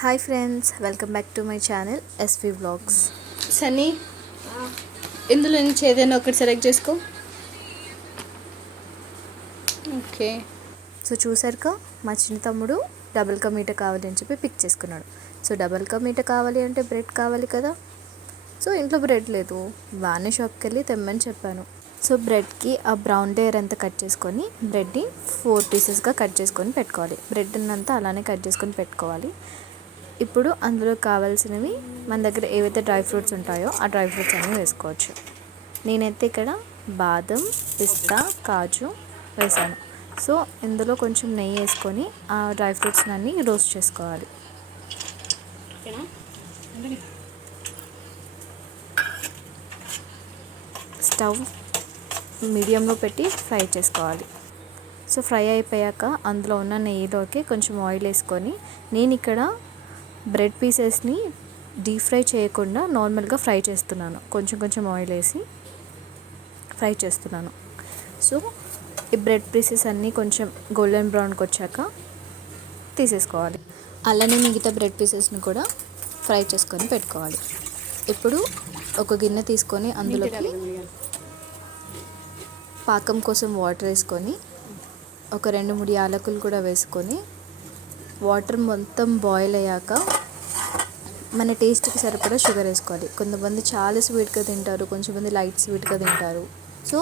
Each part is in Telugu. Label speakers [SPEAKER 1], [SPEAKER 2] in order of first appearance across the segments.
[SPEAKER 1] Hi friends welcome back to my channel S V vlogs.
[SPEAKER 2] Sunny ఇందులో నుంచి ఏదైనా ఒకటి సెలెక్ట్ చేసుకో. ఓకే.
[SPEAKER 1] సో చూసారుగా మా చిన్న తమ్ముడు డబుల్ కా మీట కావాలి అని చెప్పి పిక్ చేసుకున్నాడు. సో డబుల్ కా మీట కావాలి అంటే బ్రెడ్ కావాలి కదా. సో ఇంట్లో బ్రెడ్ లేదు. వానే షాప్కి వెళ్ళి తెమ్మని చెప్పాను. సో బ్రెడ్కి ఆ బ్రౌన్ లేయర్ అంతా కట్ చేసుకొని బ్రెడ్ని ఫోర్ పీసెస్గా కట్ చేసుకొని పెట్టుకోవాలి. బ్రెడ్ అంతా అలానే కట్ చేసుకొని పెట్టుకోవాలి. ఇప్పుడు అందులో కావాల్సినవి మన దగ్గర ఏవైతే డ్రై ఫ్రూట్స్ ఉంటాయో ఆ డ్రై ఫ్రూట్స్ అన్నీ వేసుకోవచ్చు. నేనైతే ఇక్కడ బాదం పిస్తా కాజు వేసాను. సో ఇందులో కొంచెం నెయ్యి వేసుకొని ఆ డ్రై ఫ్రూట్స్ అన్నీ రోస్ట్ చేసుకోవాలి. స్టవ్ మీడియంలో పెట్టి ఫ్రై చేసుకోవాలి. సో ఫ్రై అయిపోయాక అందులో ఉన్న నెయ్యిలోకి కొంచెం ఆయిల్ వేసుకొని నేను ఇక్కడ బ్రెడ్ పీసెస్ని డీప్ ఫ్రై చేయకుండా నార్మల్గా ఫ్రై చేస్తున్నాను. కొంచెం కొంచెం ఆయిల్ వేసి ఫ్రై చేస్తున్నాను. సో ఈ బ్రెడ్ పీసెస్ అన్నీ కొంచెం గోల్డెన్ బ్రౌన్కి వచ్చాక తీసేసుకోవాలి. అలానే మిగతా బ్రెడ్ పీసెస్ని కూడా ఫ్రై చేసుకొని పెట్టుకోవాలి. ఇప్పుడు ఒక గిన్నె తీసుకొని అందులోకి పాకం కోసం వాటర్ వేసుకొని ఒక రెండు మూడు యాలకులు కూడా వేసుకొని వాటర్ మొత్తం బాయిల్ అయ్యాక మన టేస్ట్కి సరిపడా షుగర్ వేసుకోవాలి. కొంతమంది చాలా స్వీట్గా తింటారు కొంచెంమంది లైట్ స్వీట్గా తింటారు. సో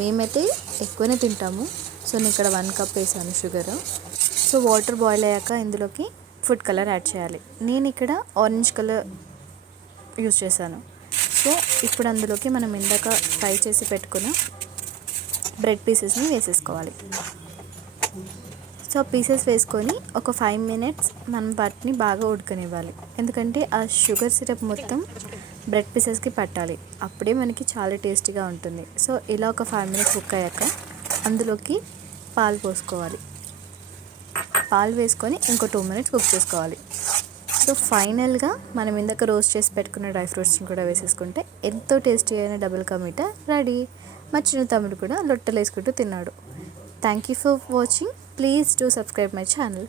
[SPEAKER 1] మేమైతే ఎక్కువనే తింటాము. సో నేను ఇక్కడ వన్ కప్ వేసాను షుగర్. సో వాటర్ బాయిల్ అయ్యాక ఇందులోకి ఫుడ్ కలర్ యాడ్ చేయాలి. నేను ఇక్కడ ఆరెంజ్ కలర్ యూజ్ చేశాను. సో ఇప్పుడు అందులోకి మనం ఇందాక ఫ్రై చేసి పెట్టుకున్న బ్రెడ్ పీసెస్ని వేసేసుకోవాలి. సో పీసెస్ వేసుకొని ఒక ఫైవ్ మినిట్స్ మనం వాటిని బాగా ఉడకనివ్వాలి. ఎందుకంటే ఆ షుగర్ సిరప్ మొత్తం బ్రెడ్ పీసెస్కి పట్టాలి. అప్పుడే మనకి చాలా టేస్టీగా ఉంటుంది. సో ఇలా ఒక ఫైవ్ మినిట్స్ కుక్ అయ్యాక అందులోకి పాలు పోసుకోవాలి. పాలు వేసుకొని ఇంకో టూ మినిట్స్ కుక్ చేసుకోవాలి. సో ఫైనల్గా మనం ఇందాక రోస్ట్ చేసి పెట్టుకున్న డ్రై ఫ్రూట్స్ని కూడా వేసేసుకుంటే ఎంతో టేస్టీ అయిన డబుల్ కా మీఠా రెడీ. మా చిన్న తమ్ముడు కూడా లొట్టలు వేసుకుంటూ తిన్నాడు. Thank you for watching. Please do subscribe my channel